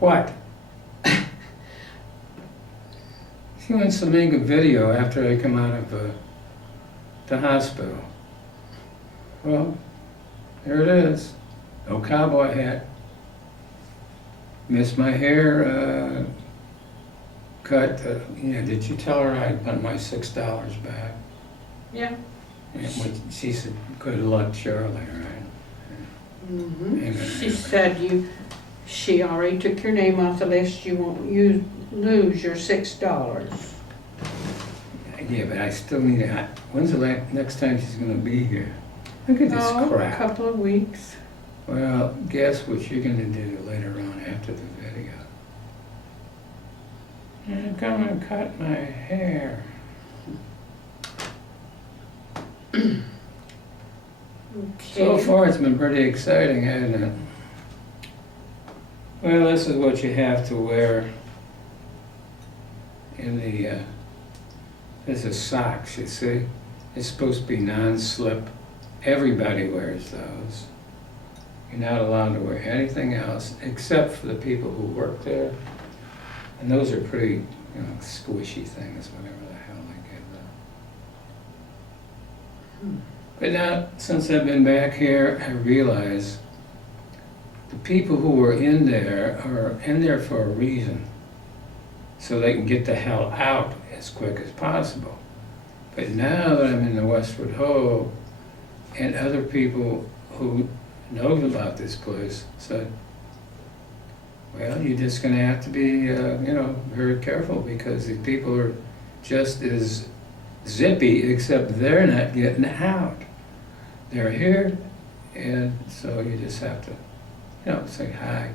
What? She wants to make a video after I come out of the hospital. Well, there it is. No cowboy hat. Missed my hair cut. Yeah, did you tell her I got my $6 back? Yeah. She said, good luck, Charlie, right? She said she already took your name off the list. You won't lose your $6. Yeah, but I still need it. When's the next time she's going to be here? Look at this crap. A couple of weeks. Well, guess what you're going to do later on after the video? You're going to cut my hair. Okay. So far, it's been pretty exciting, hasn't it? Well, this is what you have to wear in the, this is socks, you see? It's supposed to be non-slip. Everybody wears those. You're not allowed to wear anything else except for the people who work there. And those are pretty, squishy things, whatever the hell they give them. But now, since I've been back here, I realize the people who are in there for a reason, so they can get the hell out as quick as possible. But now that I'm in the Westward Ho, and other people who know about this place said, well, you're just going to have to be, very careful, because the people are just as zippy, except they're not getting out. They're here, and so you just have to, say hi.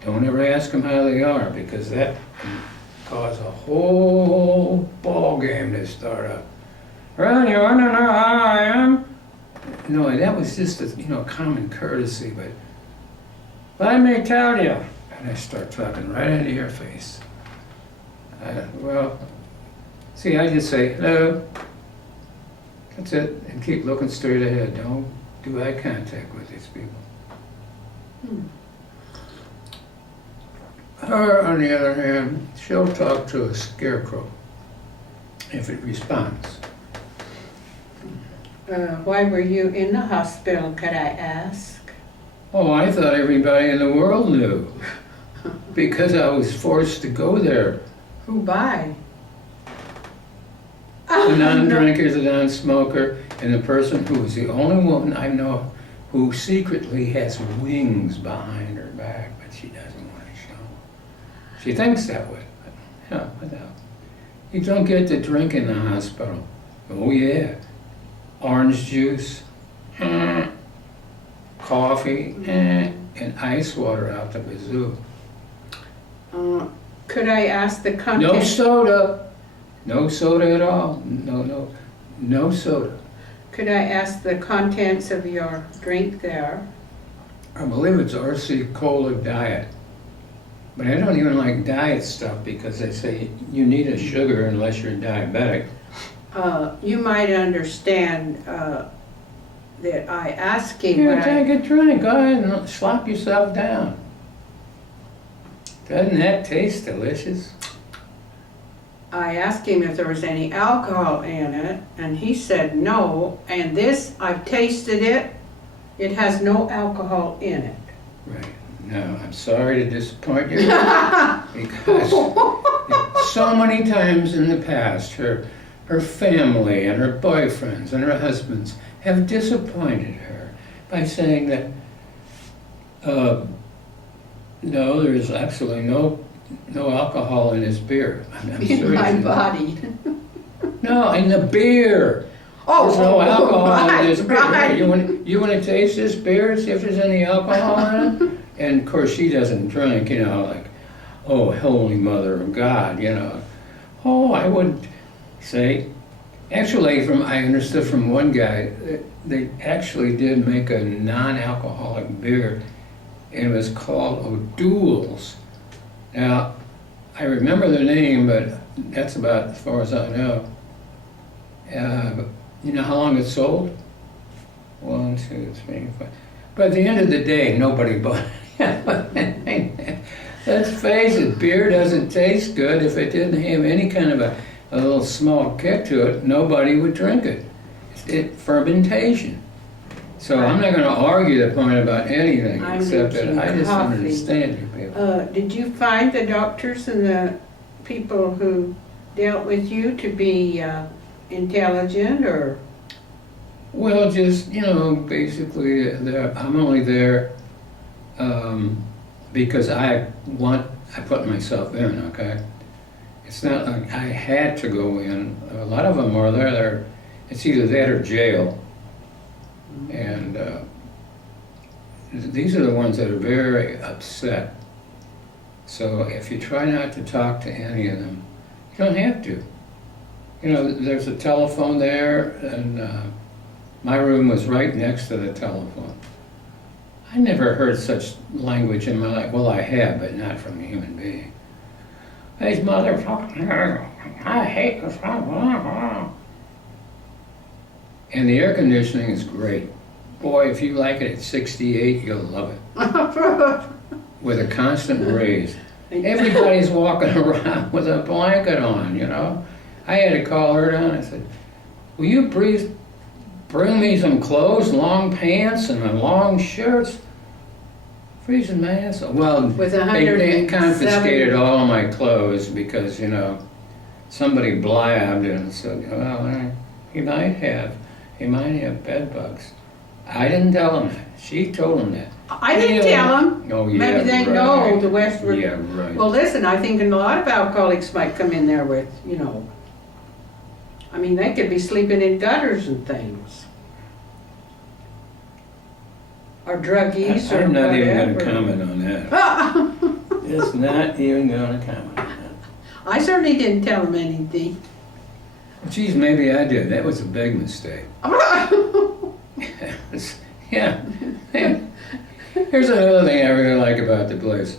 Don't ever ask them how they are, because that can cause a whole ball game to start up. Well, you want to know how I am? No, that was just a, common courtesy, but let me tell you. And I start talking right into your face. See, I just say, hello. That's it, and keep looking straight ahead. Don't do eye contact with these people. Her, on the other hand, she'll talk to a scarecrow if it responds. Why were you in the hospital, could I ask? Oh, I thought everybody in the world knew. Because I was forced to go there. Who by? The non-drinker, the non-smoker, and the person who is the only one I know who secretly has wings behind her back, but she doesn't want to show them. She thinks that way, but without. You don't get to drink in the hospital. Oh yeah. Orange juice, coffee, and ice water out the wazoo. Could I ask the content? No soda. No soda at all. No soda. Could I ask the contents of your drink there? I believe it's RC Cola Diet. But I don't even like diet stuff, because they say you need a sugar unless you're diabetic. You might understand that I asked him. Here, take a drink. Go ahead and slop yourself down. Doesn't that taste delicious? I asked him if there was any alcohol in it, and he said no. And this, I've tasted it. It has no alcohol in it. Right. No, I'm sorry to disappoint you, because so many times in the past, her family and her boyfriends and her husbands have disappointed her by saying that, no, there's absolutely no alcohol in his beer. I'm In my body. No, in the beer. Oh, there's no alcohol right, in this beer. right. You want to taste this beer, see if there's any alcohol in it? And of course she doesn't drink, like, oh, Holy Mother of God, Oh, I wouldn't say. Actually, I understood from one guy, they actually did make a non-alcoholic beer, and it was called O'Doul's. Now, I remember the name, but that's about as far as I know. You know how long it sold? 1, 2, 3, 4. But at the end of the day, nobody bought it. Let's face it, beer doesn't taste good. If it didn't have any kind of a little small kick to it, nobody would drink it. It's fermentation. So I'm not going to argue the point about anything, I'm except that drinking I just don't coffee. understand you people. Did you find the doctors and the people who dealt with you to be intelligent or? Well, just, basically, I'm only there because I put myself in, okay? It's not like I had to go in. A lot of them are there. It's either that or jail. And these are the ones that are very upset. So if you try not to talk to any of them, you don't have to. There's a telephone there, and my room was right next to the telephone. I never heard such language in my life. Well, I have, but not from a human being. These motherfuckers, I hate this. And the air conditioning is great. Boy, if you like it at 68, you'll love it. With a constant raise. Everybody's walking around with a blanket on, I had to call her down. I said, will you please bring me some clothes, long pants and long shirts? Freezing my ass off. Well, With they confiscated 107 all of my clothes because, somebody blabbed and said, well, he might have bed bugs. I didn't tell him that. She told him that. I didn't tell them. Oh, yeah, Maybe they right. know the Westward. Yeah, right. Well, listen, I think a lot of alcoholics might come in there with, I mean, they could be sleeping in gutters and things. Or druggies or I'm not whatever. even going to comment on that. Just not even going to comment on that. I certainly didn't tell them anything. Geez, maybe I did. That was a big mistake. Yeah. Here's another thing I really like about the place.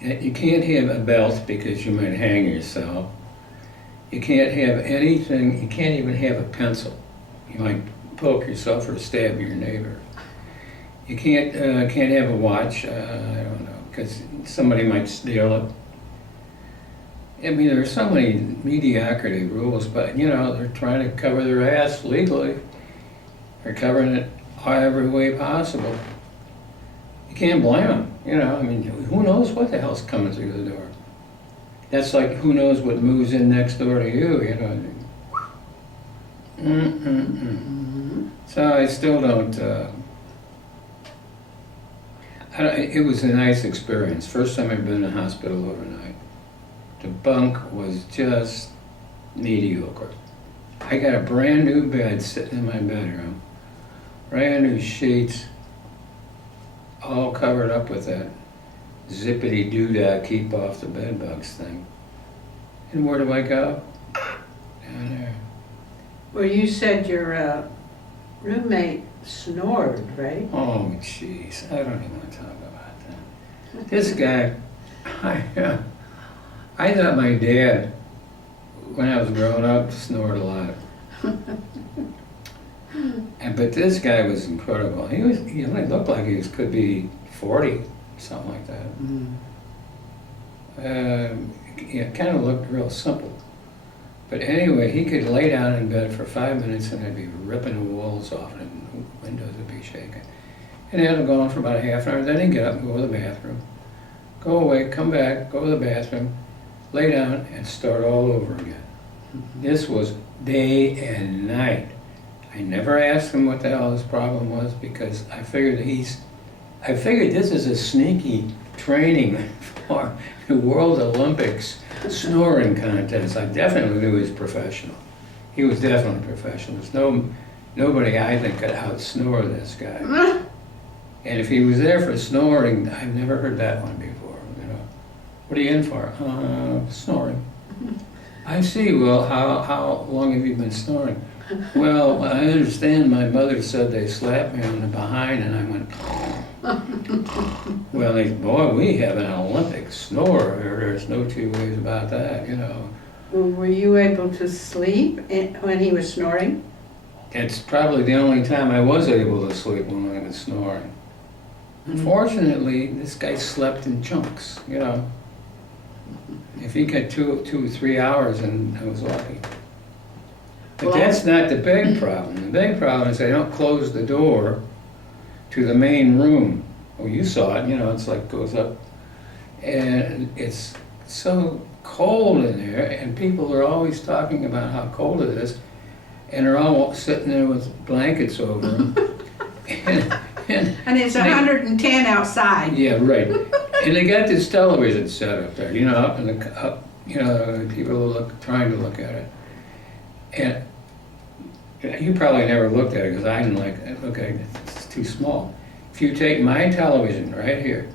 You can't have a belt because you might hang yourself. You can't have anything, you can't even have a pencil. You might poke yourself or stab your neighbor. You can't have a watch, I don't know, because somebody might steal it. I mean, there's so many mediocrity rules, but they're trying to cover their ass legally. They're covering it every way possible. You can't blame them, I mean, who knows what the hell's coming through the door? That's like who knows what moves in next door to you, So I still don't. It was a nice experience. First time I've been in a hospital overnight. The bunk was just mediocre. I got a brand new bed sitting in my bedroom, brand new sheets, all covered up with that zippity doodah keep off the bed bugs thing. And where do I go? Down there. Well, you said your roommate snored, right? Oh, jeez, I don't even want to talk about that. This guy, I thought my dad, when I was growing up, snored a lot. But this guy was incredible. He only looked like he could be 40, something like that. Kind of looked real simple. But anyway, he could lay down in bed for 5 minutes and I'd be ripping the walls off and the windows would be shaking. And he had go on for about a half an hour. Then he'd get up and go to the bathroom, go away, come back, go to the bathroom, lay down and start all over again. This was day and night. I never asked him what the hell his problem was because I figured this is a sneaky training for the World Olympics snoring contest. I definitely knew he was professional. He was definitely professional. There's nobody I think could out-snore this guy. And if he was there for snoring, I've never heard that one before. What are you in for? Snoring. I see. Well, how long have you been snoring? Well, I understand my mother said they slapped me on the behind and I went, well, boy, we have an Olympic snorer here. There's no two ways about that, Well, were you able to sleep when he was snoring? It's probably the only time I was able to sleep when I was snoring. Unfortunately, this guy slept in chunks, you know. If he got 2 or 3 hours, and I was lucky. But Well, that's not the big problem. The big problem is they don't close the door to the main room. Well, you saw it, you know, it's like goes up. And it's so cold in there, and people are always talking about how cold it is, and they're all sitting there with blankets over them. And it's 110 outside. Yeah, right. And they got this television set up there, you know, up in the you know, people are trying to look at it. And you probably never looked at it because I didn't like it. Okay, it's too small. If you take my television right here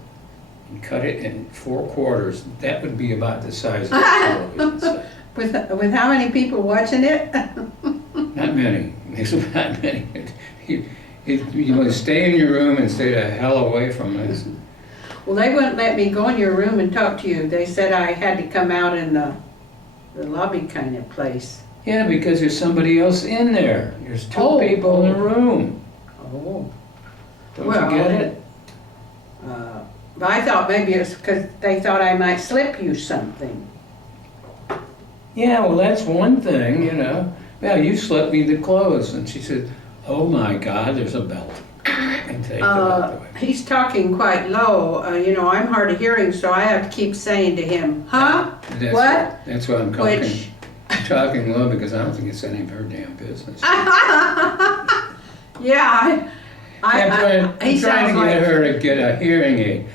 and cut it in 4 quarters, that would be about the size of the television set. With how many people watching it? Not many. There's not many. You must stay in your room and stay the hell away from this. Well, they wouldn't let me go in your room and talk to you. They said I had to come out in the lobby kind of place. Yeah, because there's somebody else in there. There's 2 people in the room. Oh. Don't you get it? But I thought maybe it's because they thought I might slip you something. Yeah, well, that's one thing, you know. Well, you slipped me the clothes. And she said, oh my God, there's a belt. And take the belt away. He's talking quite low. You know, I'm hard of hearing, so I have to keep saying to him, huh? What? That's why I'm talking. I'm talking low because I don't think it's any of her damn business. Yeah, I'm he trying sounds to get like, her to get a hearing aid.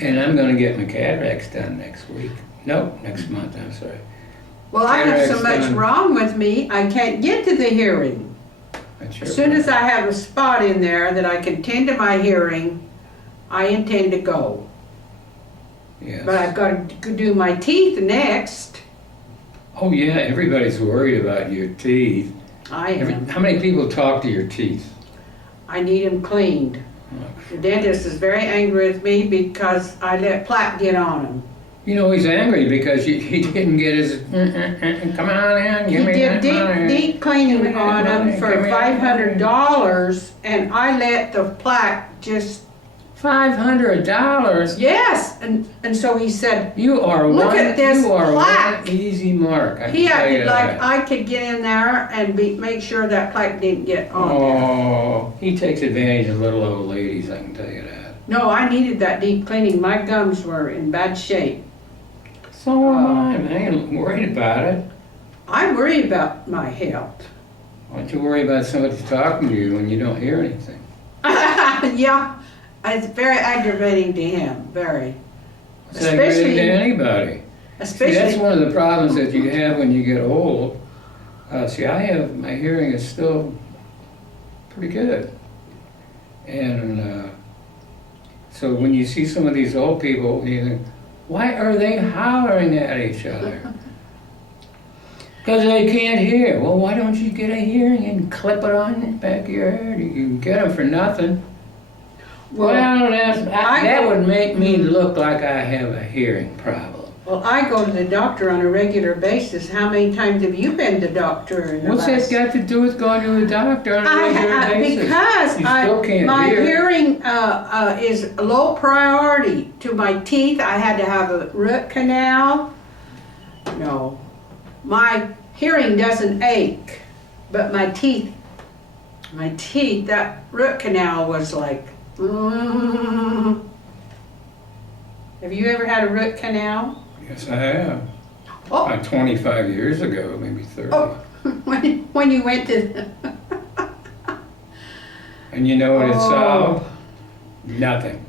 And I'm going to get my cataracts done next week. No, next month, I'm sorry. well, I have so cataracts much done. wrong with me, I can't get to the hearing. That's your As soon as problem. I have a spot in there that I can tend to my hearing, I intend to go. Yes. But I've got to do my teeth next. Oh yeah, everybody's worried about your teeth. I am. How many people talk to your teeth? I need them cleaned. The dentist is very angry with me because I let plaque get on them. You know, he's angry because he didn't get his, come on in, He give me did that money. deep cleaning Give me that on them money, for give me that money. $500, and I let the plaque just, $500? yes, and so he said, You are Look one, at this you are plaque. one easy mark. I he can tell you acted like that. I could get in there and make sure that plaque didn't get on there. Oh, he takes advantage of little old ladies, I can tell you that. No, I needed that deep cleaning. My gums were in bad shape. So am I, I ain't worried about it. I worry about my health. Why don't you worry about somebody talking to you when you don't hear anything? Yeah, it's very aggravating to him, very. It's aggravating to anybody. See, Especially, that's one of the problems that you have when you get old. See, my hearing is still pretty good. And so when you see some of these old people, you think, why are they hollering at each other? Because they can't hear. Well, why don't you get a hearing and clip it on the back of your head? You can get them for nothing. Well, that would make me look like I have a hearing problem. well, I go to the doctor on a regular basis. How many times have you been to the doctor in the What's that last... got to do with going to the doctor on a regular basis? Because You still can't my hear. hearing is low priority to my teeth. I had to have a root canal. No, my hearing doesn't ache, but my teeth, that root canal was like, Have you ever had a root canal? Yes, I have. Oh, About 25 years ago, maybe 30. oh, when you went to... And you know what it Oh. solved? Nothing.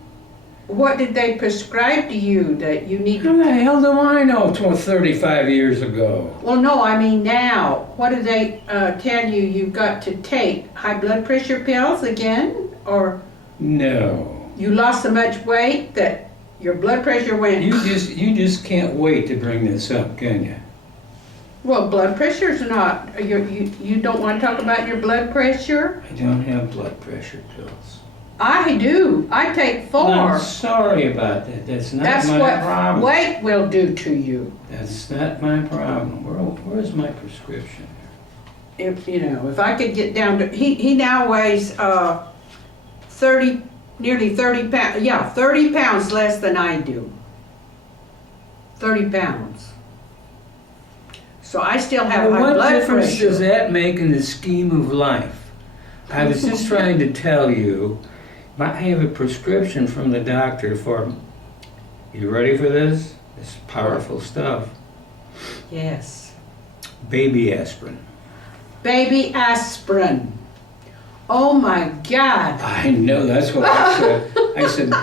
What did they prescribe to you that you need How to... the hell do I know 35 years ago? Well, no, I mean now. What do they tell you you've got to take? High blood pressure pills again? Or No. you lost so much weight that your blood pressure went... You just can't wait to bring this up, can you? Well, blood pressure's not... You don't want to talk about your blood pressure? I don't have blood pressure pills. I do. I take 4. I'm sorry about that. That's not That's my what problem. weight will do to you. That's not my problem. Where's my prescription? If I could get down to... He now weighs 30 nearly 30 pounds, yeah, 30 pounds less than I do. 30 pounds. So I still have Well, high what blood difference pressure. does that make in the scheme of life? I was just trying to tell you, I have a prescription from the doctor for, you ready for this? It's powerful stuff. Yes. Baby aspirin. Baby aspirin. Oh my God. I know, that's what I said. I said,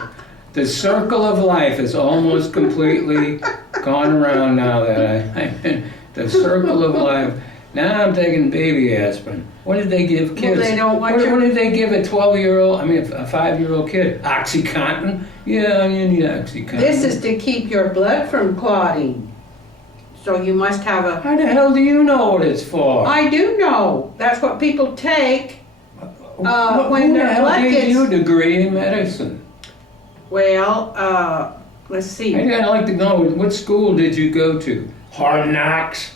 the circle of life is almost completely gone around now that I'm in the circle of life. Now I'm taking baby aspirin. What did they give kids? Well, they don't want what, your- what did they give a 12-year-old, a 5-year-old kid? Oxycontin? Yeah, you need Oxycontin. This is to keep your blood from clotting. So you must have a... How the hell do you know what it's for? I do know. That's what people take. when Who the their hell blood gave gets- you a degree in medicine? Well, let's see. I'd like to know, what school did you go to? Hard Knocks?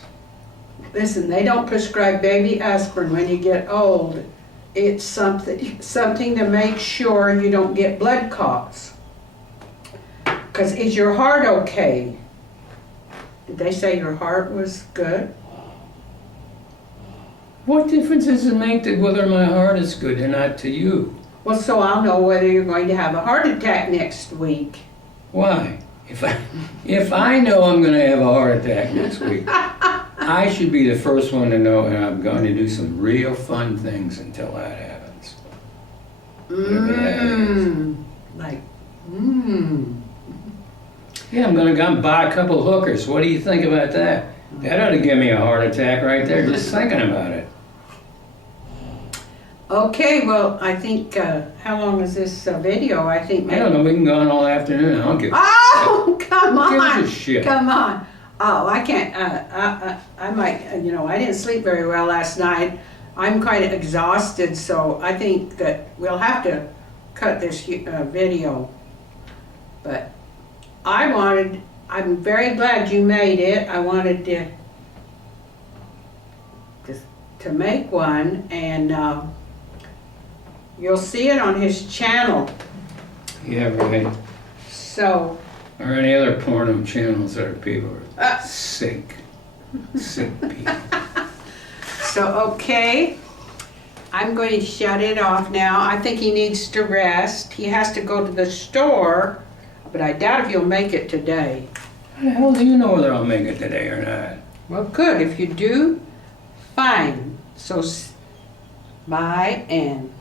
Listen, they don't prescribe baby aspirin when you get old. It's something to make sure you don't get blood clots. Because is your heart okay? Did they say your heart was good? What difference does it make that whether my heart is good or not to you? Well, so I'll know whether you're going to have a heart attack next week. Why? If I know I'm going to have a heart attack next week, I should be the first one to know, and I'm going to do some real fun things until that happens. Whatever that is. Like, Yeah, I'm going to go buy a couple hookers. What do you think about that? That ought to give me a heart attack right there, just thinking about it. Okay, well, I think, how long is this video? I think I maybe... don't know, we can go on all afternoon. I don't give Oh, come Who on. gives a shit? Come on. Oh, I can't, I might, I didn't sleep very well last night. I'm kind of exhausted, so I think that we'll have to cut this video. But I'm very glad you made it. I wanted to make one, and you'll see it on his channel. Yeah, right. So, Or any other porno channels that are people are sick people. So, okay, I'm going to shut it off now. I think he needs to rest. He has to go to the store, but I doubt if he'll make it today. How the hell do you know whether I'll make it today or not? Well, good. If you do, fine. So, bye and